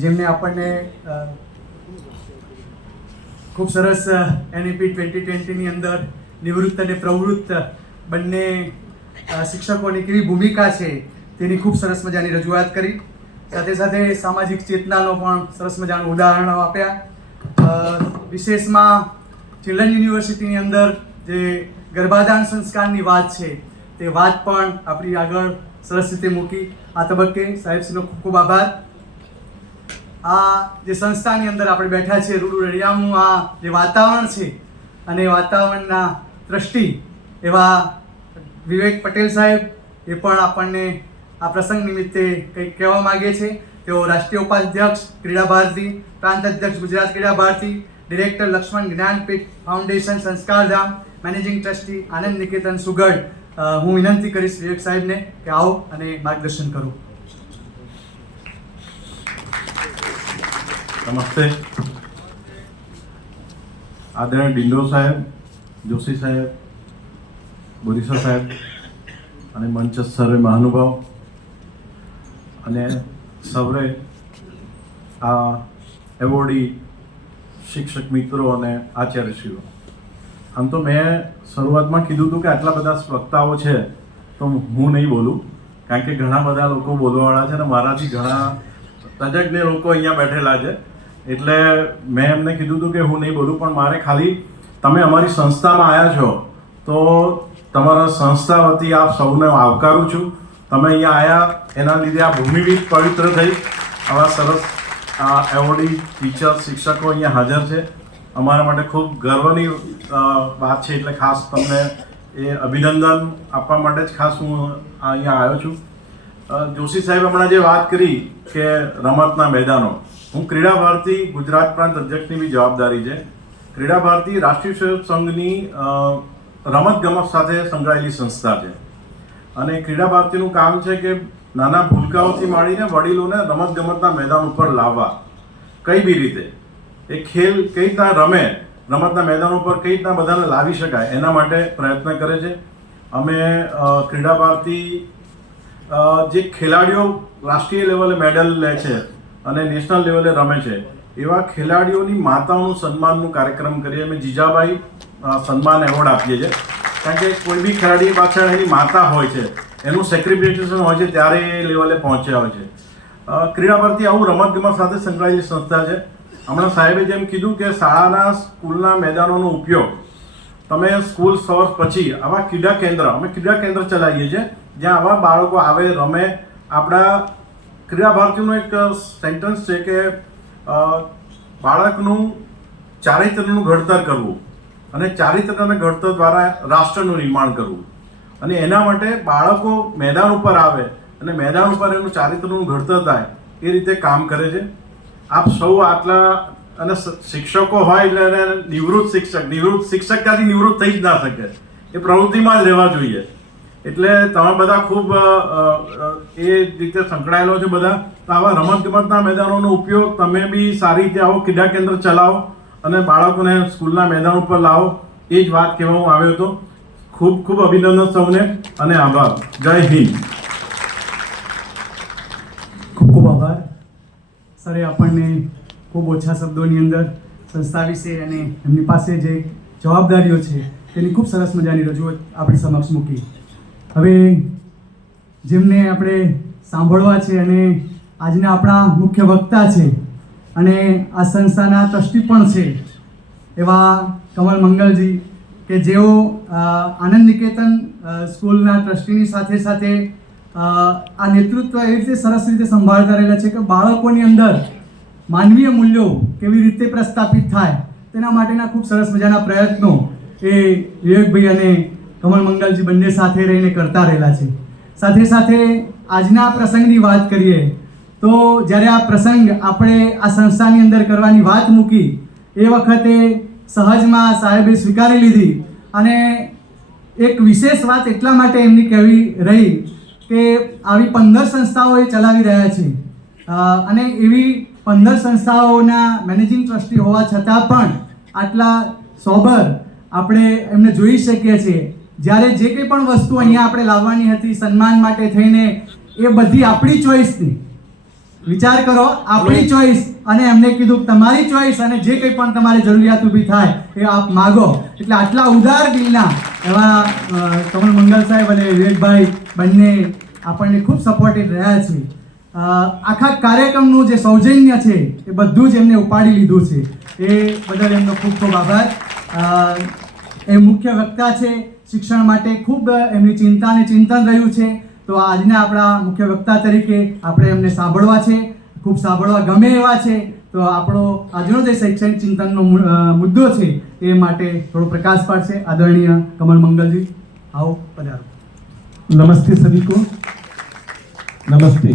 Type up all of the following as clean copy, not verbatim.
જેમને આપણને ખૂબ સરસ NEP 2020ની અંદર નિવૃત્ત અને પ્રવૃત્ત બંને શિક્ષકોની કેવી ભૂમિકા છે તેની ખૂબ સરસ મજાની રજૂઆત કરી. સાથે સાથે સામાજિક ચેતનાનો પણ સરસ મજાનું ઉદાહરણો આપ્યા. વિશેષમાં ચિલ્ડ્રન યુનિવર્સિટીની અંદર જે ગર્ભાધાન સંસ્કારની વાત છે તે વાત પણ આપણી આગળ સરસ રીતે મૂકી. આ તબક્કે સાહેબશ્રીનો ખૂબ ખૂબ આભાર. આ જે સંસ્થાની અંદર આપણે બેઠા છીએ, રૂડુ રળિયામનું આ જે વાતાવરણ છે અને વાતાવરણના ટ્રસ્ટી એવા વિવેક પટેલ સાહેબ એ પણ આપણને આ પ્રસંગ નિમિત્તે કંઈક કહેવા માગે છે. તેઓ રાષ્ટ્રીય ઉપાધ્યક્ષ ક્રીડા ભારતી, પ્રાંત અધ્યક્ષ Gujarat ક્રીડા Bharati, director Lakshman Jnanpith foundation Sanskardham, managing trustee Anand Niketan સુગડ. હું વિનંતી કરીશ વિવેક સાહેબને કે આવો અને માર્ગદર્શન કરો. નમસ્તે. આદરણીય ડિંડો સાહેબ, જોશી સાહેબ, બોરીસા સાહેબ અને મંચસ્થ સર્વે મહાનુભાવ અને સૌરે આ એવોર્ડી શિક્ષક મિત્રો અને આચાર્યશ્રીઓ. આમ તો મેં શરૂઆતમાં કીધું હતું કે આટલા બધા વક્તાઓ છે તો હું નહીં બોલું, કારણ કે ઘણા બધા લોકો બોલવાવાળા છે અને મારાથી ઘણા તજજ્ઞ લોકો અહીંયા બેઠેલા છે. એટલે મેં એમને કીધું હતું કે હું નહીં બોલું, પણ મારે ખાલી તમે અમારી સંસ્થામાં આવ્યા છો તો તમારા સંસ્થા વતી આપ સૌને આવકારું છું. તમે અહીંયા આવ્યા એના લીધે આ ભૂમિ બી પવિત્ર થઈ. આવા સરસ આ એવોર્ડી ટીચર શિક્ષકો અહીંયા હાજર છે. અમારા માટે ખૂબ ગર્વની વાત છે. એટલે ખાસ તમને એ અભિનંદન આપવા માટે જ ખાસ હું અહીંયા આવ્યો છું. જોશી સાહેબ હમણાં જે વાત કરી કે રમતના મેદાનો, હું ક્રીડા ભારતી ગુજરાત પ્રાંત અધ્યક્ષની બી જવાબદારી છે. ક્રીડા ભારતી રાષ્ટ્રીય સ્વયં સંઘની રમતગમત સાથે સંકળાયેલી સંસ્થા છે અને ક્રીડા ભારતીનું કામ છે કે નાના ભૂલકાઓથી માંડીને વડીલોને રમતગમતના મેદાન ઉપર લાવવા. કઈ બી રીતે એ ખેલ કઈ રીતના રમે, રમતના મેદાન ઉપર કઈ રીતના બધાને લાવી શકાય એના માટે પ્રયત્ન કરે છે. અમે ક્રીડા ભારતી જે ખેલાડીઓ રાષ્ટ્રીય લેવલે મેડલ લે છે અને નેશનલ લેવલે રમે છે એવા ખેલાડીઓની માતાઓનું સન્માનનું કાર્યક્રમ કરીએ. અમે જીજાબાઈ સન્માન એવોર્ડ આપીએ છીએ, કારણ કે કોઈ બી ખેલાડી પાછળ એની માતા હોય છે, એનું સેક્રિફિકેશન હોય છે, ત્યારે એ લેવલે પહોંચ્યા હોય છે. ક્રીડા ભારતી આવું રમતગમત સાથે સંકળાયેલી સંસ્થા છે. હમણાં સાહેબે જેમ કીધું કે શાળાના સ્કૂલના મેદાનોનો ઉપયોગ તમે સ્કૂલ સવાર પછી આવા ક્રીડા કેન્દ્ર, અમે ક્રીડા કેન્દ્ર ચલાવીએ છીએ જ્યાં આવા બાળકો આવે, રમે. આપણા ક્રીડા ભારતીનું એક સેન્ટન્સ છે કે બાળકનું ચારિત્રનું ઘડતર કરવું અને ચારિત્રના ઘડતર દ્વારા રાષ્ટ્રનું નિર્માણ કરવું. અને એના માટે બાળકો મેદાન ઉપર આવે અને મેદાન ઉપર એનું ચારિત્રનું ઘડતર થાય એ રીતે કામ કરે છે. આપ સૌ આટલા, અને શિક્ષકો હોય એટલે નિવૃત્ત શિક્ષક ત્યાંથી નિવૃત્ત થઈ જ ના શકે, એ પ્રવૃત્તિમાં જ રહેવા જોઈએ. એટલે તમે બધા ખૂબ એ રીતે સંકળાયેલો છે બધા. તો આવા રમતગમતના મેદાનોનો ઉપયોગ તમે બી સારી રીતે આવો ક્રીડા કેન્દ્ર ચલાવો અને બાળકોને સ્કૂલના મેદાન ઉપર લાવો, એ જ વાત કહેવામાં આવ્યો હતો. ખૂબ ખૂબ અભિનંદન સૌને અને આભાર. જય હિન્દ. ખૂબ ખૂબ આભાર. સરે આપણને ખૂબ ઓછા શબ્દોની અંદર સંસ્થા વિશે અને એમની પાસે જે જવાબદારીઓ છે તેની ખૂબ સરસ મજાની રજૂઆત આપણી સમક્ષ મૂકી. હવે જેમને આપણે સાંભળવા છે અને આજના આપણા મુખ્ય વક્તા છે અને આ સંસ્થાના ટ્રસ્ટી પણ છે એવા કમલ મંગલજી, કે જેઓ આનંદ નિકેતન સ્કૂલના ટ્રસ્ટીની સાથે સાથે આ નેતૃત્વ એ રીતે સરસ રીતે સંભાળતા રહેલા છે કે બાળકોની અંદર માનવીય મૂલ્યો કેવી રીતે પ્રસ્થાપિત થાય તેના માટેના ખૂબ સરસ મજાના પ્રયત્નો એ વિવેકભાઈ અને કમલ મંગલજી બંને સાથે રહીને કરતા રહેલા છે. સાથે સાથે આજના પ્રસંગની વાત કરીએ તો જ્યારે આ પ્રસંગ આપણે આ સંસ્થાની અંદર કરવાની વાત મૂકી એ વખતે સહજમાં સાહેબે સ્વીકારી લીધી. અને એક વિશેષ વાત એટલા માટે એમની કહેવી રહી કે આવી 15 સંસ્થાઓ એ ચલાવી રહ્યા છે અને એવી 15 સંસ્થાઓના મેનેજિંગ ટ્રસ્ટી હોવા છતાં પણ આટલા સોબર આપણે એમને જોઈ શકીએ છીએ. જ્યારે જે કંઈ પણ વસ્તુ અહીંયા આપણે લાવવાની હતી સન્માન માટે થઈને, એ બધી આપણી ચોઈસની, વિચાર કરો, આપણી ચોઈસ અને એમને કીધું કે તમારી ચોઈસ અને જે કંઈ પણ તમારી જરૂરિયાત ઊભી થાય એ આપ માગો. એટલે આટલા ઉદાર દિલના એવા કમલ મંગલ સાહેબ અને વિવેકભાઈ બંને આપણને ખૂબ સપોર્ટિવ રહ્યા છે. આખા કાર્યક્રમનું જે સૌજન્ય છે એ બધું જ એમને ઉપાડી લીધું છે. એ બદલ એમનો ખૂબ ખૂબ આભાર. એ મુખ્ય વક્તા છે, શિક્ષણ માટે ખૂબ એમની ચિંતા અને ચિંતન રહ્યું છે. તો આજના આપણા મુખ્ય વક્તા તરીકે આપણે એમને સાંભળવા છે, ખૂબ સાંભળવા ગમે એવા છે. તો આપણો આજનો જે શૈક્ષણિક ચિંતનનો મુદ્દો છે એ માટે થોડો પ્રકાશ પાડશે આદરણીય કમલ મંગલજી. આવો, પધારો. नमस्ते सभी को. नमस्ते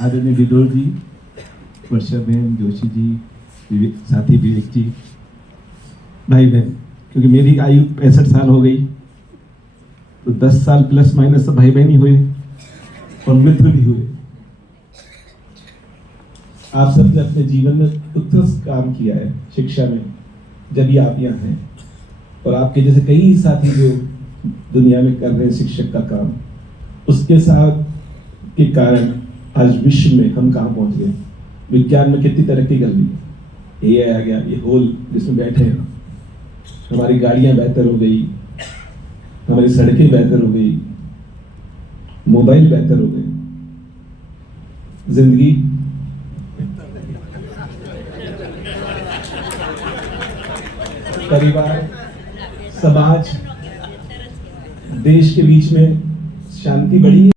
आदरणीय विदोर जी, वर्षा बहन, जोशी जी, साथी विवेक जी, भाई बहन. क्योंकि मेरी आयु 65 साल हो गई तो 10 साल प्लस माइनस सब भाई बहन ही हुए और मित्र भी हुए. आप सबने अपने जीवन में उत्कृष्ट काम किया है शिक्षा में, जब ये आप यहाँ हैं. और आपके जैसे कई साथी जो दुनिया में कर रहे हैं शिक्षक का काम, उसके साथ के कारण आज विश्व में हम कहाँ पहुँच गए. विज्ञान में कितनी तरक्की कर ली. AI आ गया, ये होल जिसमें बैठे हैं, हमारी गाड़ियाँ बेहतर हो गई, हमारी सड़कें बेहतर हो गई, मोबाइल बेहतर हो गए, जिंदगी परिवार, समाज, देश के बीच में शांति बढ़ी है.